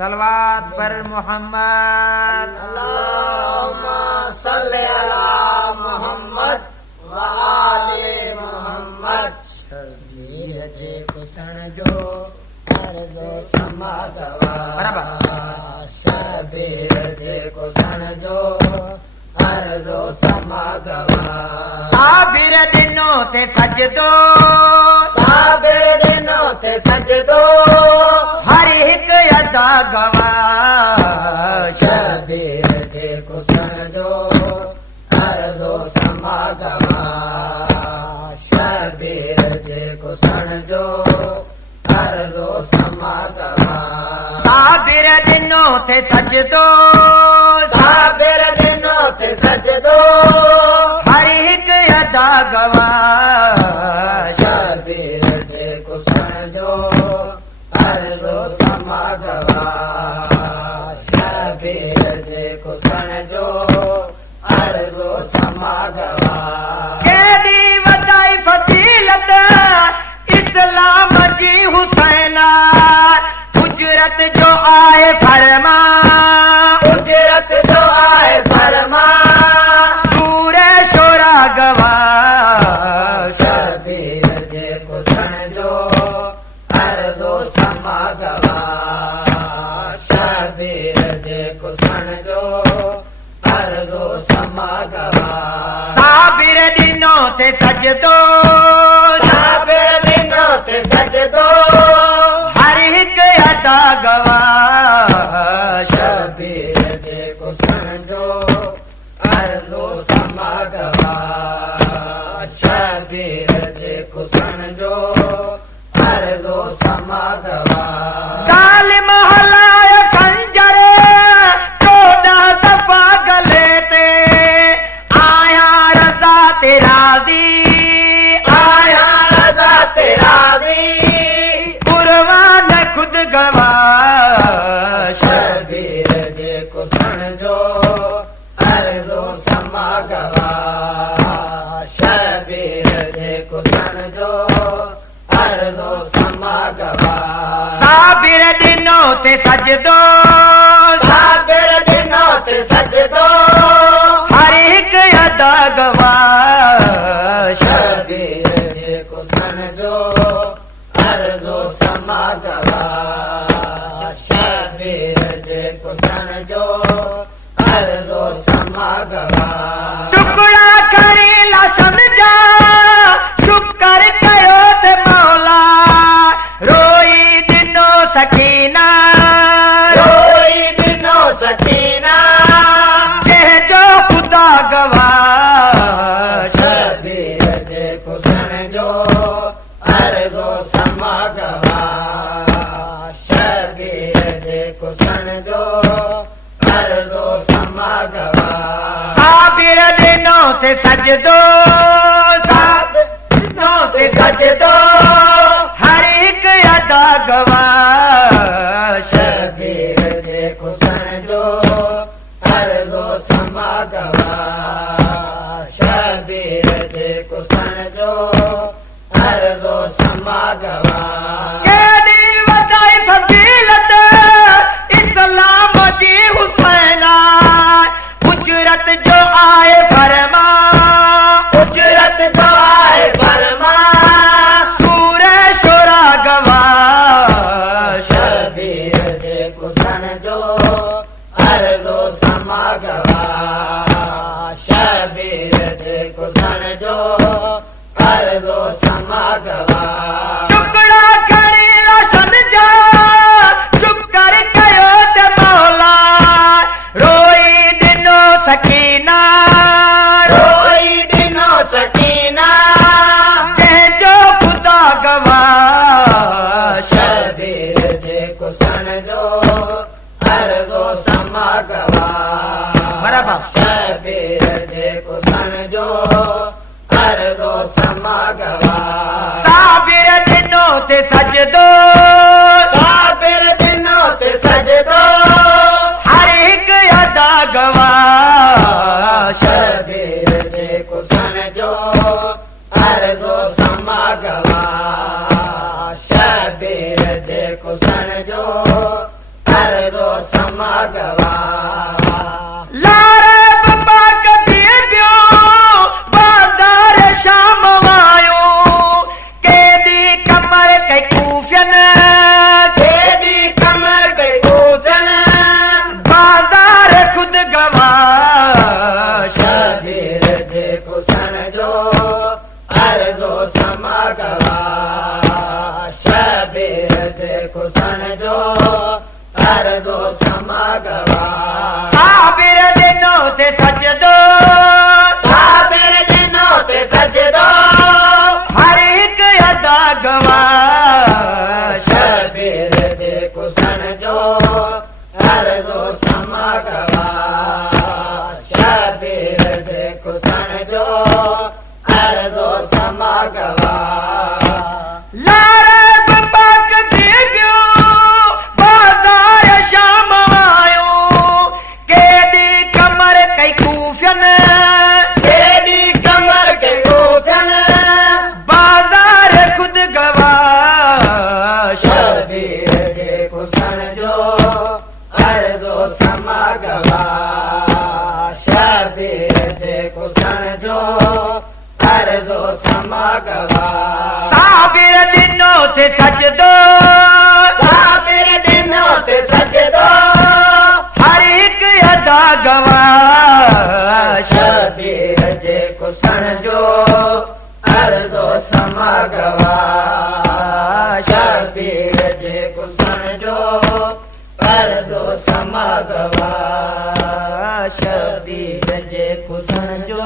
सलवात पर मोहम्मद। अल्लाहुम्मा सल्ली अला मोहम्मद व आले मोहम्मद। शबीर जे कुसण जो अर्ज़ो समागवा। शबीर जे कुसण जो अर्ज़ो समागवा। साबिर दिनों ते सजदो, साबिर दिनों ते सजदो, हर हिक अदा गवा। शबीर जे कुसण जो अर्ज़ो समागवा। शबीर जे कुसण जो अर्ज़ो समागवा। साबिर दिनों ते सजदो, साबिर दिनों ते सजदो, हर हिक अदा गवा। शबीर जे कुसण जो अर्ज़ो समागवा। शबीर जे कुसण जो अर्ज़ो समागवा। केॾी वॾाई फज़ीलत इस्लाम जी हुसैना, उजरत जो आहे फरमा, उजरत जो आहे फरमा। सूरे शोरा गवा। शबीर जे कुसण जो अर्ज़ो समागवा। शबीर जे कुसण जो अर्ज़ो समागवा। साबिर दिनों ते सजदो, साबिर दिनों ते सजदो, हर हिक अदा गवा। शबीर जे कुसण जो अर्ज़ो समागवा। शबीर जे कुसण जो अर्ज़ो समागवा। ज़ालिम हलाए खंजर 14 दफ़ा गले ते, आया रज़ा ते राज़ी, आया रज़ा ते राज़ी। कुर्बान खुद गवा। शबीर जे कुसण जो अर्ज़ो समागवा। शबीर जे कुसण जो अर्ज़ो समागवा। साबिर दिनों ते सजदो, साबिर दिनों ते सजदो, हर हिक अदा गवा। शबीर जे कुसण जो अर्ज़ो समागवा। शबीर जे कुसण जो अर्ज़ो समागवा। टुकड़ा खणी लसन जा, शुक्र कयो ते मौला, रोई दिनो सकीना, रोई दिनो सकीना। जंहिंजो ख़ुदा गवा। शबीर जे कुसण जो अर्ज़ो समागवा। शबीर जे कुसण जो अर्ज़ो समागवा। साबिर दिनों ते सजदो, साबिर दिनों ते सजदो, हर हिक अदा गवा। शबीर जे कुसण जो अर्ज़ो समागवा। शबीर जे कुसण जो अर्ज़ो समागवा। केॾी वॾाई फज़ीलत इस्लाम जी हुसैना, उजरत जो आहे फरमा, उजरत जो आहे फरमा। सूरे शोरा गवा। शबीर जे कुसण जो अर्ज़ो समागवा। शबीर जे कुसण जो अर्ज़ो समागवा। टुकड़ा खणी लसन जा, शुक्र कयो ते मौला, रोई दिनो सकीना, रोई दिनो सकीना। जंहिंजो ख़ुदा गवा। शबीर जे कुसण जो अर्ज़ो समागवा। समागवा लारे बाबा कदी पियो बाज़ार शाम वायो केदी कमर कई कूफियन केदी कमर कई कूफियन बाज़ार खुद गवा शबीर जे कुसन जो अर्ज़ो समागवा शबीर जे कुसन जो अर्ज़ो समागवा साबिर दिनो ते सजदो साबिर दिनो ते सजदो हर एक अदा गवा शबीर जे कुसन जो अर्ज़ो समागवा शबीर जे कुसन जो अर्ज़ो समागवा लारे बाबा कदी पियो बाज़ार शाम वायो केदी कमर कई कूफियन केदी कमर के कूफियन बाज़ार खुद गवा शबीर जे कुसन जो अर्ज़ो समागवा शबीर जे कुसन जो अर्ज़ो समागवा साबिर दिनो ते सजदो साबिर दिनो ते सजदो हर एक अदा गवा शबीर जे कुसन जो अर्ज़ो समागवा शबीर जे कुसन जो अर्ज़ो समागवा शबीर जे कुसन जो